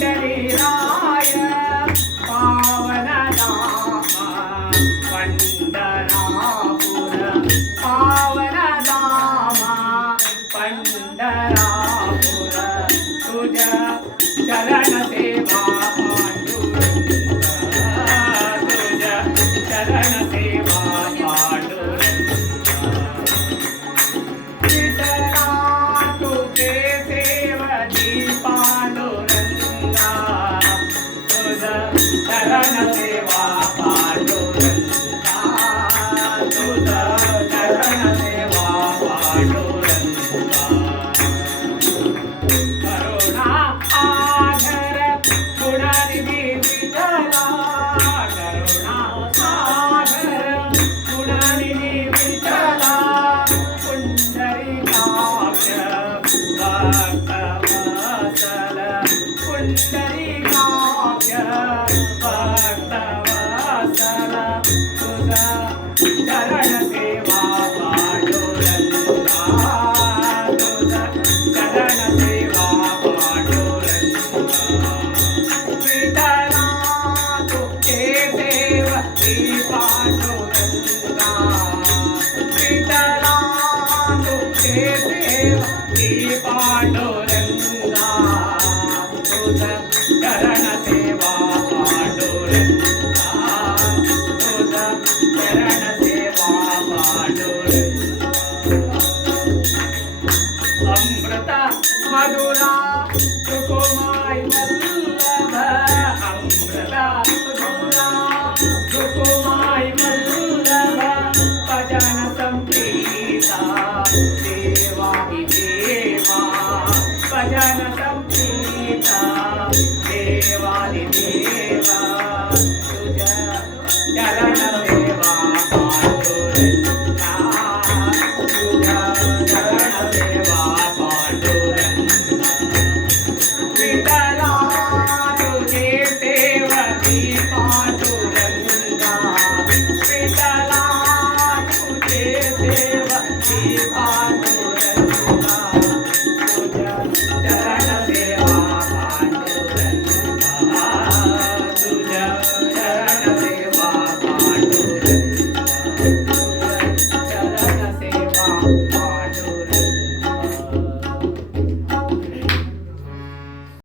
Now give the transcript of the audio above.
पंढरीराय पावनधामा पंढरापुर पावनधामा पंढरापुर तुझ्या चरण सेवा पांडुरंग तुझ्या चरण सेवा पांडुरंग विठला तुझे सेवती पांडुरंगा तुझ्या चरण सेवा पांडुरंगा तुझ्या चरण सेवा पांडुरंगा करुणा आधर गुणनिधी विठला करुणा सागर गुणनिधी विठला पुंडरीकाक्ष भक्तवत्सल पुंडरीकाक्ष भक्तवत्सल तुझा चरण सेवा पांडुरंगा तुझा चरण सेवा पांडुरंगा विठला तुझे सेवती पांडुरंगा विठला तुझे सेवती पांडुरंगा तुझा चरण सेवा पांडुरंगा तुझा चरण सेवा पांडुरंगा अमृता मधुरा सुकुमाय वल्लभ अमृता मधुरा सुकुमाय वल्लभ भजन संप्रीता देवा हि देवा भजन